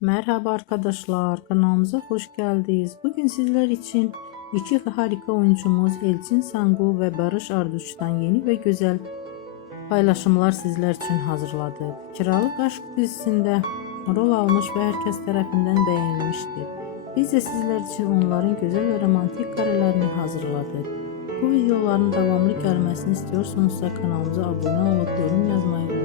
Merhaba arkadaşlar, kanalımıza hoş geldiniz. Bugün sizler için iki harika oyuncumuz Elçin Sangu ve Barış Arduç'tan yeni ve güzel paylaşımlar sizler için hazırladık. Kiralık Aşk dizisinde rol almış ve herkes tarafından beğenilmiştir. Biz de sizler için onların güzel ve romantik karelerini hazırladık. Bu videoların devamlı gelmesini istiyorsanız kanalımıza abone olup yorum yazmayı